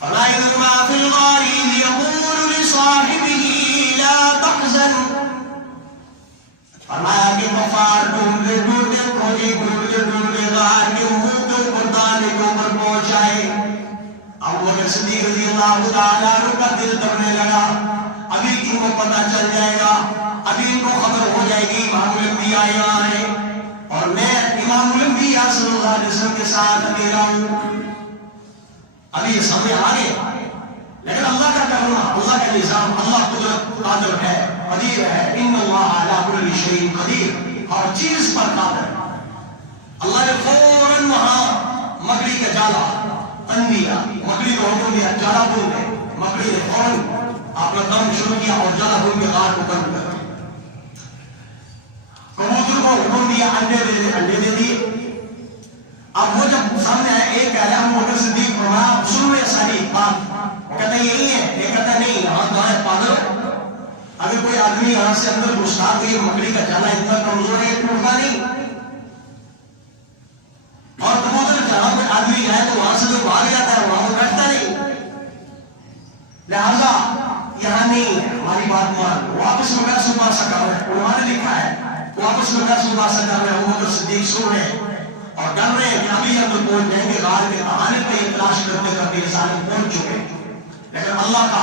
فما يرمى في الغار يقول لصاحبه لا تحزن. فرمایا کہ غفار ڈھونڈتے ڈھونڈتے کھوجی ڈھونڈتے ڈھونڈتے غار کے منہ کے اوپر دانے کے اوپر پہنچائے. ابو بکر صدیق رضی اللہ تعالیٰ عنہ کا دل دبنے لگا. ابھی ان کو پتہ چل جائے گا, ابھی ان کو خبر ہو جائے گی امام الانبیاء یہاں ہے اور میں امام الانبیاء صلی اللہ علیہ وسلم کے ساتھ اکیلا ہوں. ابھی یہ سمجھ آ گیا, لیکن اللہ کا کرنا, اللہ کا نظام, اللہ قدرت قادر ہے, قدیر ہے. ان اللہ علی کل شیء قدیر, ہر چیز پر قادر ہے. اللہ نے فوراً وہاں مکڑی کا جالا تن دیا, مکڑی کو حکم دیا جالا بول گئے. مکڑی نے فوراً اپنا دم شروع کیا اور جالا بول کے غار کو بند کر دیا. کبوتر کو حکم دیا انڈے دے دے, انڈے دے دیے. اب وہ جب سامنے آئے, ایک کہہ رہا ابو بکر صدیق فرمایا سنو یہ ساری بات, کہتا یہی ہے, ایک کہتا نہیں ہاتھ دھوائے پاگل. اگر کوئی آدمی یہاں سے اندر گھسا تو یہ مکڑی کا جالا اتنا کمزور ہے ٹوٹتا نہیں, اور کبوتر جہاں کوئی آدمی جائے تو وہاں سے جو بھاگ جاتا ہے وہاں وہ بیٹھتا نہیں. لہذا یہاں نہیں ہے, ہماری بات مان. واپس میں میں سنوا سکا ہے, انہوں نے لکھا ہے واپس میں میں سنوا سکا ہے. ابو بکر صدیق سن رہے ہیں اور ڈر رہے ہیں کہ ابھی اندر پہنچ جائیں گے. غار کے بہانے پہ یہ تلاش کرتے کرتے یہ سارے پہنچ چکے. لیکن اللہ کا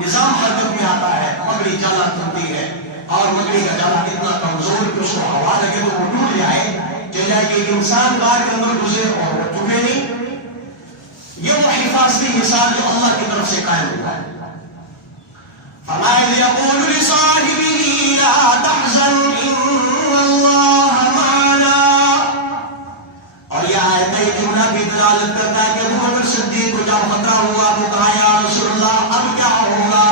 نظام حرکت میں آتا ہے, مکڑی جالا تنتی ہے اور مکڑی کا جالا اتنا کمزور کہ اس کو ہوا لگے تو وہ ٹوٹ جائے, چل جائے کہ انسان غار کے اندر گزرے اور وہ ٹوٹے نہیں. یہ وہ حفاظتی مثال جو اللہ کی طرف سے قائم ہوا ہے. فرمایا یقول لصاحبه لا تحزن ان اللہ معنا. اور یہ آیت جملہ بھی دلالت کرتا ہے کہ ابو بکر صدیق کو جب خطرہ ہوا تو کہا یا رسول اللہ اب کیا ہوگا,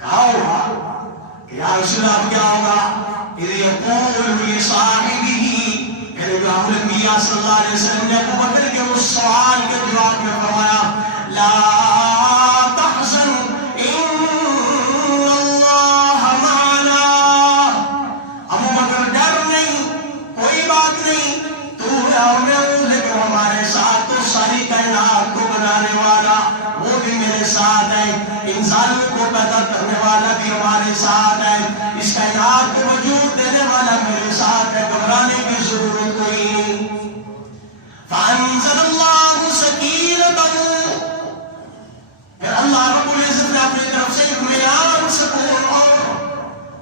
کہا ہوگا کہ یا رسول اللہ اب کیا ہوگا. اذ یقول لصاحبه, یعنی امام الانبیاء صلی اللہ علیہ وسلم نے ابو بکر کے اس سوال کے جواب میں فرمایا لا تحزن ان اللہ معنا. ابو بکر ڈر نہیں, کوئی بات نہیں, لیکن ہمارے ساتھ تو ساری کائنات کو بنانے والا وہ بھی میرے ساتھ ہے, انسانوں کو پیدا کرنے والا بھی ہمارے ساتھ ہے, اس کائنات کو وجود دینے والا میرے ساتھ ہے, گھبرانے کی ضرورت کوئی نہیں. فانزل اللہ سکینتہ, پھر اللہ رب العزت نے اپنی طرف سے اطمینان, سکون اور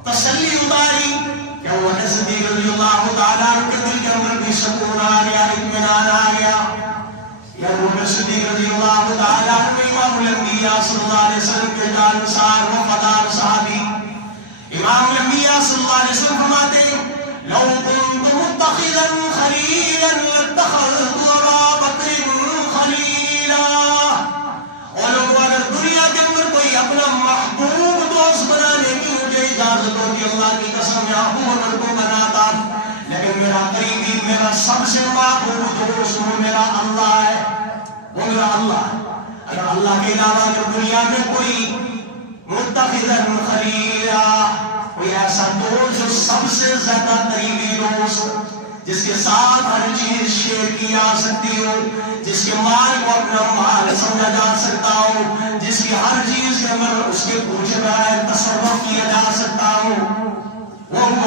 تسلی اتاری کہ ابو بکر صدیق رضی اللہ تعالیٰ عنہ کے دل کے اندر بھی سکون آ گیا, اطمینان آ گیا. یا ابو بکر صدیق رضی اللہ تعالیٰ عنہ امام الانبیاء صلی اللہ علیہ وسلم کے جانثار وفادار صحابی. امام الانبیاء صلی اللہ علیہ وسلم فرماتے ہیں لو كنت متخذا خلیلا لاتخذت ابا بکر خلیلا. اور لوگ اگر دنیا کے اندر کوئی اپنا محبوب دوست بنانے کی مجھے اجازت ہوتی, اللہ کی قسم میں ابو بکر کو بناتا, لیکن میرا قریبی, میرا سب سے محبوب دوست وہ میرا اللہ ہے, وہ میرا اللہ ہے. اگر اللہ کے علاوہ اگر دنیا میں کوئی متخذا خلیلا, کوئی ایسا دوست جو سب سے زیادہ قریبی دوست, جس کے ساتھ ہر چیز شیئر کی جا سکتی ہو, جس کے مال کو اپنا مال سمجھا جا سکتا ہو, جس کی ہر چیز کے اندر اس کے پوچھے بغیر تصرف کیا جا سکتا ہو, وہ